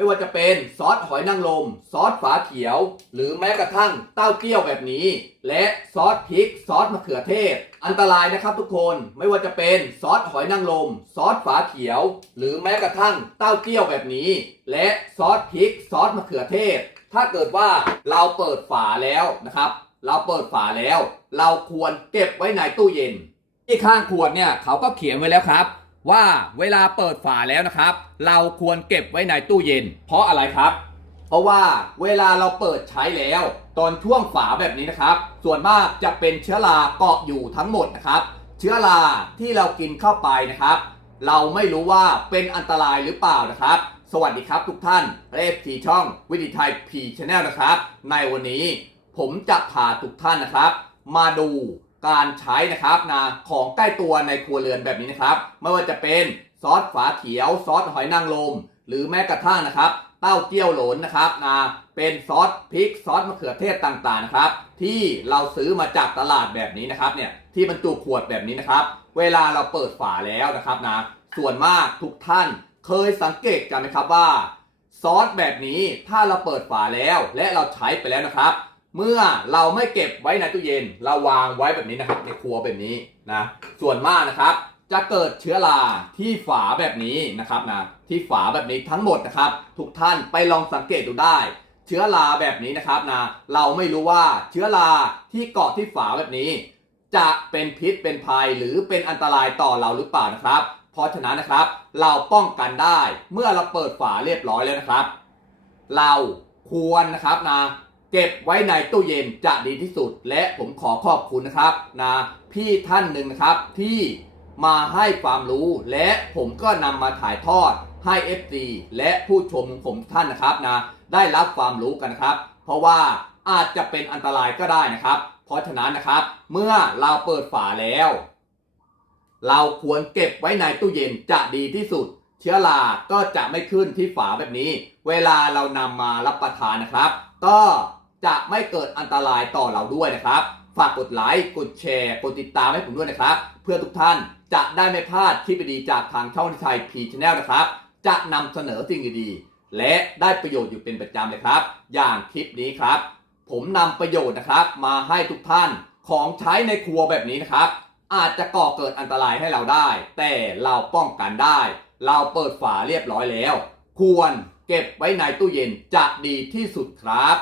ไม่ว่าจะเป็นซอสหอยนางรมซอสฝาเขียว หรือแม้กระทั่งเต้าเจี้ยวแบบนี้ และซอสพริกซอสมะเขือเทศ อันตรายนะครับทุกคนไม่ว่าจะเป็นซอสหอยนางรมซอสฝาเขียว หรือแม้กระทั่งเต้าเจี้ยวแบบนี้ และซอสพริกซอสมะเขือเทศ ถ้าเกิดว่าเราเปิดฝาแล้วนะครับ เราเปิดฝาแล้ว เราควรเก็บไว้ในตู้เย็น ที่ข้างขวดเนี่ยเขาก็เขียนไว้แล้วครับ ว่าเวลาเปิดฝาแล้วนะครับ เราควรเก็บไว้ในตู้เย็น เพราะอะไรครับ เพราะว่าเวลาเราเปิดใช้แล้ว ตอนช่วงฝาแบบนี้นะครับ ส่วนมากจะเป็นเชื้อราเกาะอยู่ทั้งหมดนะครับ เชื้อราที่เรากินเข้าไปนะครับ เราไม่รู้ว่าเป็นอันตรายหรือเปล่านะครับ สวัสดีครับทุกท่านเรฟทีช่องวิดีไทยพีชแนลนะครับ ในวันนี้ผมจะพาทุกท่านนะครับ มาดู การใช้นะครับนะของใกล้ตัวในครัวเรือนแบบนี้นะครับ ไม่ว่าจะเป็นซอสฝาเขียวซอสหอยนางรมหรือแม้กระทั่งนะครับ เต้าเจี้ยวหลนนะครับนะเป็นซอสพริกซอสมะเขือเทศต่างๆนะครับ ที่เราซื้อมาจากตลาดแบบนี้นะครับเนี่ยที่บรรจุขวดแบบนี้นะครับ เวลาเราเปิดฝาแล้วนะครับนะส่วนมากทุกท่านเคยสังเกตกันไหมครับว่า ซอสแบบนี้ถ้าเราเปิดฝาแล้วและเราใช้ไปแล้วนะครับ เมื่อเราไม่เก็บไว้ในตู้เย็น เราวางไว้แบบนี้นะครับ ในครัวแบบนี้นะ ส่วนมากนะครับ จะเกิดเชื้อราที่ฝาแบบนี้นะครับนะ ที่ฝาแบบนี้ทั้งหมดนะครับ ทุกท่านไปลองสังเกตดูได้ เชื้อราแบบนี้นะครับนะ เราไม่รู้ว่าเชื้อราที่เกาะที่ฝาแบบนี้ จะเป็นพิษเป็นภัยหรือเป็นอันตรายต่อเราหรือเปล่านะครับ เพราะฉะนั้นนะครับ เราป้องกันได้เมื่อเราเปิดฝาเรียบร้อยแล้วนะครับ เราควรนะครับนะ เก็บไว้ในตู้เย็นจะดีที่สุด และผมขอขอบคุณนะครับนะพี่ท่านหนึ่งนะครับที่มาให้ความรู้ และผมก็นำมาถ่ายทอดให้ FC และผู้ชมของผมท่านนะครับนะได้รับความรู้กันนะครับ เพราะว่าอาจจะเป็นอันตรายก็ได้นะครับ เพราะฉะนั้นนะครับ เมื่อเราเปิดฝาแล้ว เราควรเก็บไว้ในตู้เย็นจะดีที่สุด เชื้อราก็จะไม่ขึ้นที่ฝาแบบนี้ เวลาเรานำมารับประทานนะครับ ก็ จะไม่เกิดอันตรายต่อเราด้วยนะครับ ฝากกดไลค์ กดแชร์ กดติดตามให้ผมด้วยนะครับ เพื่อทุกท่านจะได้ไม่พลาดคลิปดีๆจากทางช่องไทยพีชแนลนะครับ จะนำเสนอสิ่งดีๆและได้ประโยชน์อยู่เป็นประจำเลยครับ อย่างคลิปนี้ครับ ผมนำประโยชน์นะครับ มาให้ทุกท่านของใช้ในครัวแบบนี้นะครับ อาจจะก่อเกิดอันตรายให้เราได้ แต่เราป้องกันได้ เราเปิดฝาเรียบร้อยแล้ว ควรเก็บไว้ในตู้เย็นจะดีที่สุดครับ